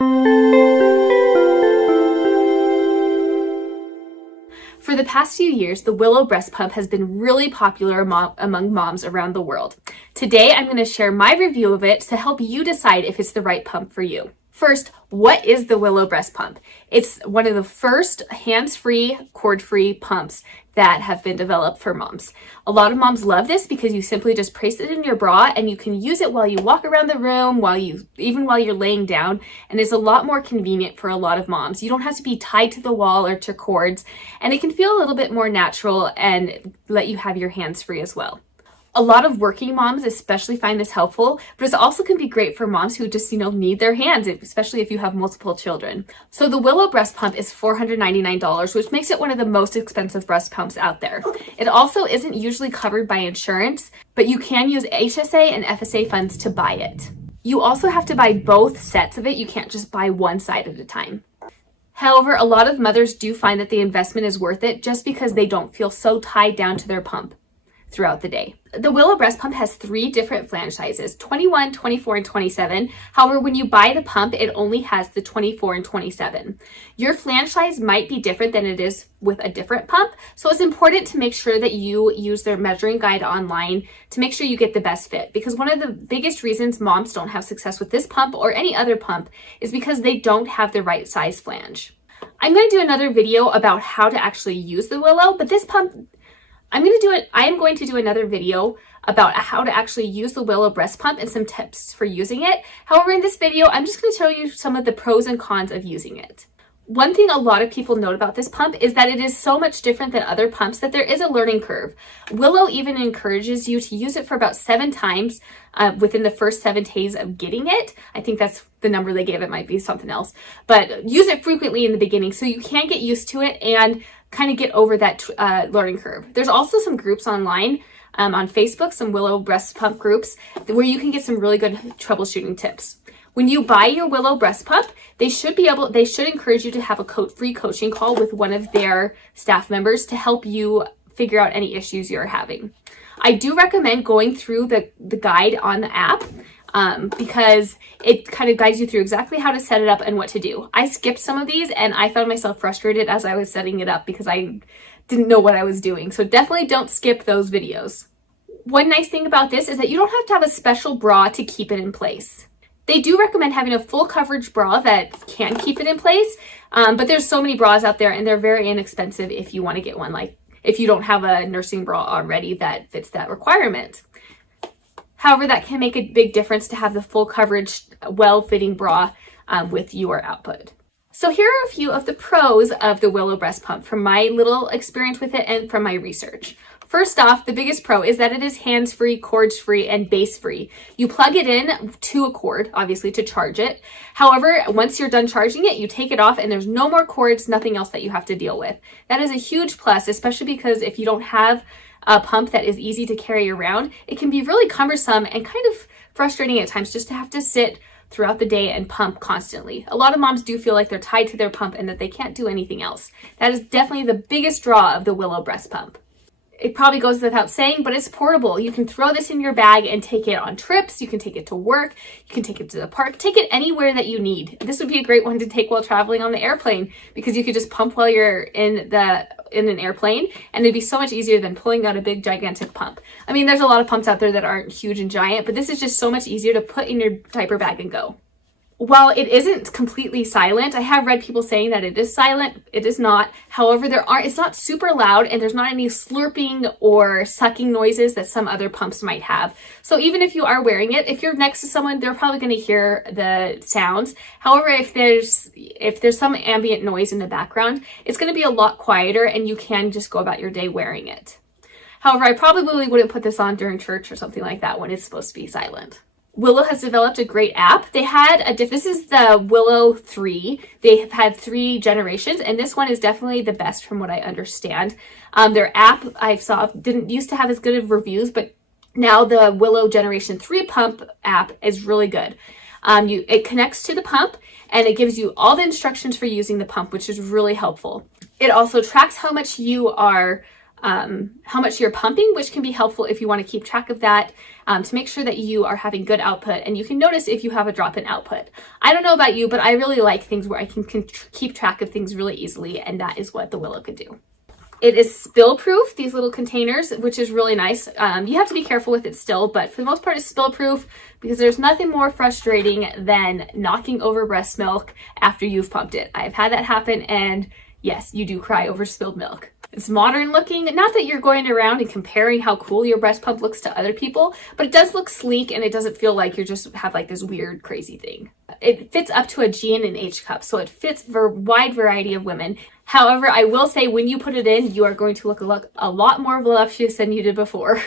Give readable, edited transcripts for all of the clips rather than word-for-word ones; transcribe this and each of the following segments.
For the past few years, the Willow Breast Pump has been really popular among moms around the world. Today, I'm going to share my review of it to help you decide if it's the right pump for you. First, what is the Willow Breast Pump? It's one of the first hands-free, cord-free pumps that have been developed for moms. A lot of moms love this because you simply just place it in your bra and you can use it while you walk around the room, even while you're laying down, and it's a lot more convenient for a lot of moms. You don't have to be tied to the wall or to cords, and it can feel a little bit more natural and let you have your hands free as well. A lot of working moms especially find this helpful, but it also can be great for moms who just, need their hands, especially if you have multiple children. So the Willow Breast Pump is $499, which makes it one of the most expensive breast pumps out there. It also isn't usually covered by insurance, but you can use HSA and FSA funds to buy it. You also have to buy both sets of it. You can't just buy one side at a time. However, a lot of mothers do find that the investment is worth it just because they don't feel so tied down to their pump throughout the day. The Willow Breast Pump has 3 different flange sizes, 21, 24, and 27. However, when you buy the pump, it only has the 24 and 27. Your flange size might be different than it is with a different pump, so it's important to make sure that you use their measuring guide online to make sure you get the best fit, because one of the biggest reasons moms don't have success with this pump or any other pump is because they don't have the right size flange. I'm going to do another video about how to actually use the Willow, but this pump, I am going to do another video about how to actually use the Willow Breast Pump and some tips for using it. However, in this video, I'm just going to show you some of the pros and cons of using it. One thing a lot of people note about this pump is that it is so much different than other pumps that there is a learning curve. Willow even encourages you to use it for about 7 times within the first 7 days of getting it. I think that's the number they gave. It might be something else, but use it frequently in the beginning so you can get used to it and kind of get over that learning curve. There's also some groups online on Facebook, some Willow Breast Pump groups, where you can get some really good troubleshooting tips. When you buy your Willow Breast Pump, they should encourage you to have a free coaching call with one of their staff members to help you figure out any issues you're having. I do recommend going through the guide on the app because it kind of guides you through exactly how to set it up and what to do. I skipped some of these and I found myself frustrated as I was setting it up because I didn't know what I was doing. So definitely don't skip those videos. One nice thing about this is that you don't have to have a special bra to keep it in place. They do recommend having a full coverage bra that can keep it in place, but there's so many bras out there and they're very inexpensive if you want to get one, like if you don't have a nursing bra already that fits that requirement. However, that can make a big difference to have the full coverage, well-fitting bra with your output. So here are a few of the pros of the Willow Breast Pump from my little experience with it and from my research. First off, the biggest pro is that it is hands-free, cords-free, and base-free. You plug it in to a cord, obviously, to charge it. However, once you're done charging it, you take it off and there's no more cords, nothing else that you have to deal with. That is a huge plus, especially because if you don't have a pump that is easy to carry around, it can be really cumbersome and kind of frustrating at times just to have to sit throughout the day and pump constantly. A lot of moms do feel like they're tied to their pump and that they can't do anything else. That is definitely the biggest draw of the Willow Breast Pump. It probably goes without saying, but it's portable. You can throw this in your bag and take it on trips. You can take it to work. You can take it to the park. Take it anywhere that you need. This would be a great one to take while traveling on the airplane because you could just pump while you're in an airplane, and it'd be so much easier than pulling out a big gigantic pump. I mean, there's a lot of pumps out there that aren't huge and giant, but this is just so much easier to put in your diaper bag and go. While it isn't completely silent, I have read people saying that it is silent. It is not. However, it's not super loud and there's not any slurping or sucking noises that some other pumps might have. So even if you are wearing it, if you're next to someone, they're probably going to hear the sounds. However, if there's some ambient noise in the background, it's going to be a lot quieter and you can just go about your day wearing it. However, I probably wouldn't put this on during church or something like that when it's supposed to be silent. Willow has developed a great app. They had this is the Willow 3. They have had 3 generations, and this one is definitely the best from what I understand. Their app I saw didn't used to have as good of reviews, but now the Willow Generation 3 pump app is really good. It connects to the pump and it gives you all the instructions for using the pump, which is really helpful. It also tracks how much you are how much you're pumping, which can be helpful if you want to keep track of that, to make sure that you are having good output, and you can notice if you have a drop in output. I don't know about you, but I really like things where I can keep track of things really easily, and that is what the Willow could do. It is spill proof, these little containers, which is really nice. You have to be careful with it still, but for the most part it's spill proof, because there's nothing more frustrating than knocking over breast milk after you've pumped it. I've had that happen, and yes, you do cry over spilled milk. It's modern looking, not that you're going around and comparing how cool your breast pump looks to other people, but it does look sleek, and it doesn't feel like you just have like this weird crazy thing. It fits up to a G and an H cup, so it fits for a wide variety of women. However, I will say when you put it in, you are going to look a lot more voluptuous than you did before.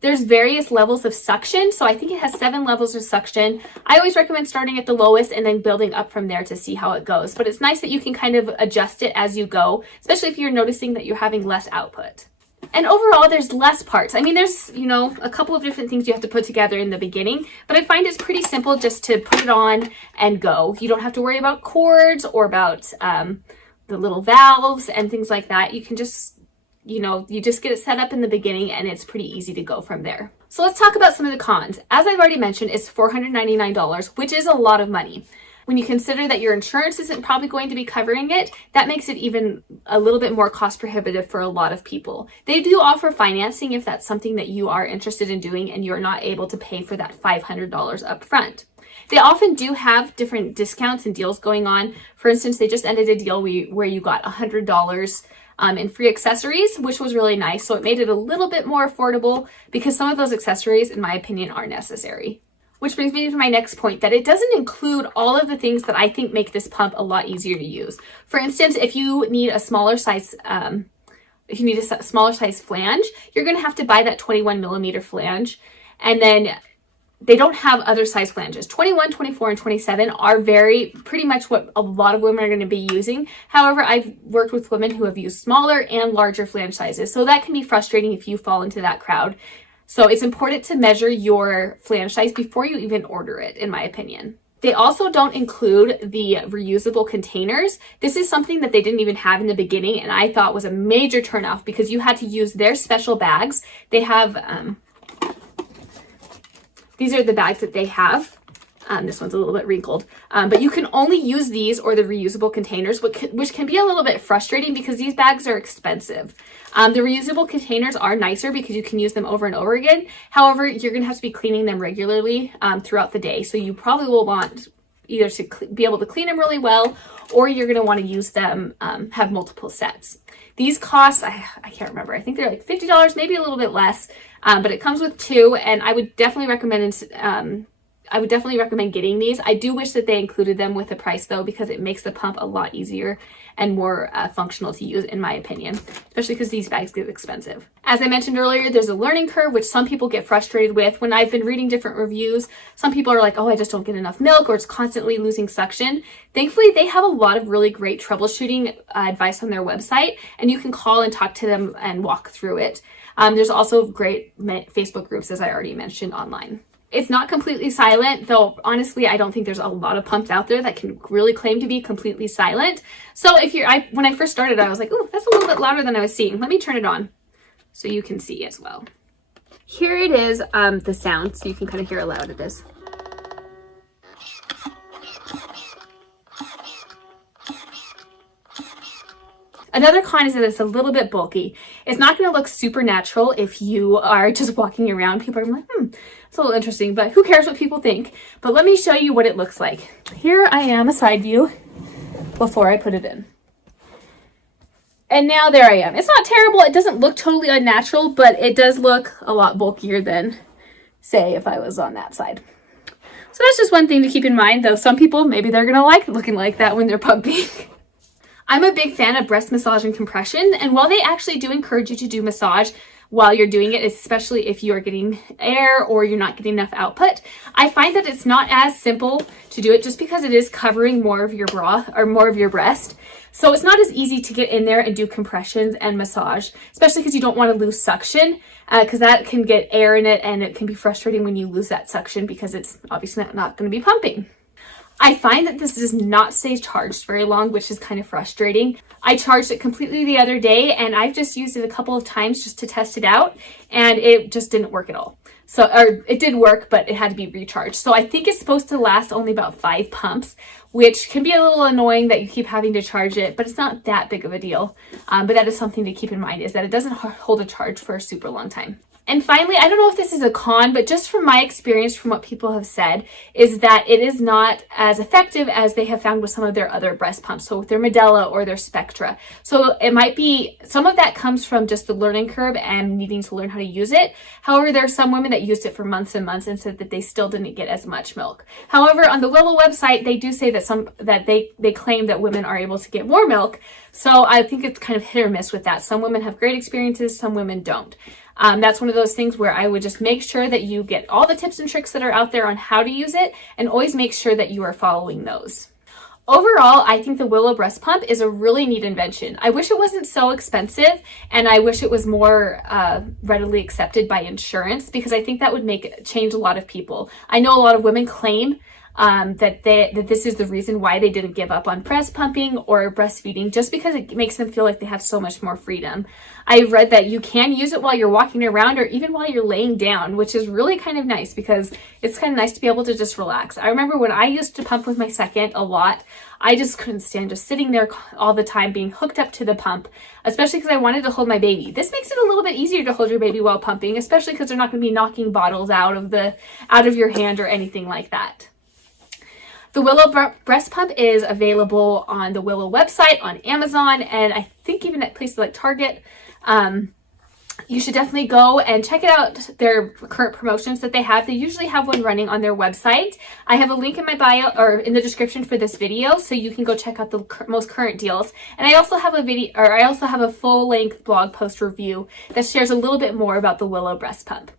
There's various levels of suction, so I think it has 7 levels of suction. I always recommend starting at the lowest and then building up from there to see how it goes. But it's nice that you can kind of adjust it as you go, especially if you're noticing that you're having less output. And overall, there's less parts. I mean, there's, you know, a couple of different things you have to put together in the beginning, but I find it's pretty simple just to put it on and go. You don't have to worry about cords or about the little valves and things like that. You can just, you know, you just get it set up in the beginning, and it's pretty easy to go from there. So let's talk about some of the cons. As I've already mentioned, it's $499, which is a lot of money. When you consider that your insurance isn't probably going to be covering it, that makes it even a little bit more cost prohibitive for a lot of people. They do offer financing if that's something that you are interested in doing and you're not able to pay for that $500 up front. They often do have different discounts and deals going on. For instance, they just ended a deal where you got $100 in free accessories, which was really nice. So it made it a little bit more affordable, because some of those accessories, in my opinion, are necessary. Which brings me to my next point, that it doesn't include all of the things that I think make this pump a lot easier to use. For instance, if you need a smaller size, flange, you're going to have to buy that 21 millimeter flange, and then they don't have other size flanges. 21, 24, and 27 are pretty much what a lot of women are going to be using. However, I've worked with women who have used smaller and larger flange sizes, so that can be frustrating if you fall into that crowd. So it's important to measure your flange size before you even order it, in my opinion. They also don't include the reusable containers. This is something that they didn't even have in the beginning, and I thought was a major turnoff, because you had to use their special bags. They have, these are the bags that they have. This one's a little bit wrinkled, but you can only use these or the reusable containers, which can be a little bit frustrating because these bags are expensive. The reusable containers are nicer because you can use them over and over again. However, you're going to have to be cleaning them regularly throughout the day. So you probably will want either to be able to clean them really well, or you're going to want to use them, have multiple sets. These cost, I can't remember, I think they're like $50, maybe a little bit less, but it comes with 2, and I would definitely recommend getting these. I do wish that they included them with the price though, because it makes the pump a lot easier and more functional to use, in my opinion, especially because these bags get expensive. As I mentioned earlier, there's a learning curve, which some people get frustrated with. When I've been reading different reviews, some people are like, oh, I just don't get enough milk, or it's constantly losing suction. Thankfully, they have a lot of really great troubleshooting advice on their website, and you can call and talk to them and walk through it. There's also great Facebook groups, as I already mentioned, online. It's not completely silent, though honestly, I don't think there's a lot of pumps out there that can really claim to be completely silent. So when I first started, I was like, oh, that's a little bit louder than I was seeing. Let me turn it on so you can see as well. Here it is, the sound, so you can kind of hear how loud it is. Another con is that it's a little bit bulky. It's not going to look super natural if you are just walking around. People are like, it's a little interesting, but who cares what people think? But let me show you what it looks like. Here I am, a side view, before I put it in. And now there I am. It's not terrible. It doesn't look totally unnatural, but it does look a lot bulkier than, say, if I was on that side. So that's just one thing to keep in mind, though some people, maybe they're going to like looking like that when they're pumping. I'm a big fan of breast massage and compression, and while they actually do encourage you to do massage while you're doing it, especially if you are getting air or you're not getting enough output, I find that it's not as simple to do it, just because it is covering more of your bra or more of your breast. So it's not as easy to get in there and do compressions and massage, especially because you don't want to lose suction, because that can get air in it, and it can be frustrating when you lose that suction because it's obviously not going to be pumping. I find that this does not stay charged very long, which is kind of frustrating. I charged it completely the other day, and I've just used it a couple of times just to test it out, and it just didn't work at all. So, or it did work, but it had to be recharged. So I think it's supposed to last only about 5 pumps, which can be a little annoying that you keep having to charge it, but it's not that big of a deal. But that is something to keep in mind, is that it doesn't hold a charge for a super long time. And finally, I don't know if this is a con, but just from my experience, from what people have said, is that it is not as effective as they have found with some of their other breast pumps. So with their Medela or their Spectra. So it might be, some of that comes from just the learning curve and needing to learn how to use it. However, there are some women that used it for months and months and said that they still didn't get as much milk. However, on the Willow website, they do say that they claim that women are able to get more milk. So I think it's kind of hit or miss with that. Some women have great experiences, some women don't. That's one of those things where I would just make sure that you get all the tips and tricks that are out there on how to use it, and always make sure that you are following those. Overall, I think the Willow Breast Pump is a really neat invention. I wish it wasn't so expensive, and I wish it was more readily accepted by insurance, because I think that would change a lot of people. I know a lot of women claim that this is the reason why they didn't give up on breast pumping or breastfeeding, just because it makes them feel like they have so much more freedom. I read that you can use it while you're walking around or even while you're laying down, which is really kind of nice, because it's kind of nice to be able to just relax. I remember when I used to pump with my second a lot, I just couldn't stand just sitting there all the time being hooked up to the pump, especially because I wanted to hold my baby. This makes it a little bit easier to hold your baby while pumping, especially because they're not going to be knocking bottles out of your hand or anything like that. The Willow Breast Pump is available on the Willow website, on Amazon, and I think even at places like Target. You should definitely go and check out their current promotions that they have. They usually have one running on their website. I have a link in my bio or in the description for this video, so you can go check out the most current deals. And I also have a full-length blog post review that shares a little bit more about the Willow Breast Pump.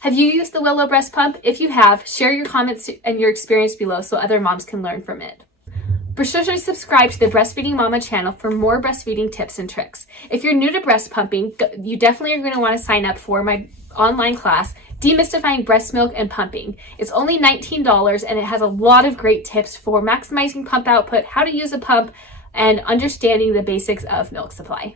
Have you used the Willow Breast Pump? If you have, share your comments and your experience below so other moms can learn from it. Be sure to subscribe to the Breastfeeding Mama channel for more breastfeeding tips and tricks. If you're new to breast pumping, you definitely are going to want to sign up for my online class, Demystifying Breast Milk and Pumping. It's only $19, and it has a lot of great tips for maximizing pump output, how to use a pump, and understanding the basics of milk supply.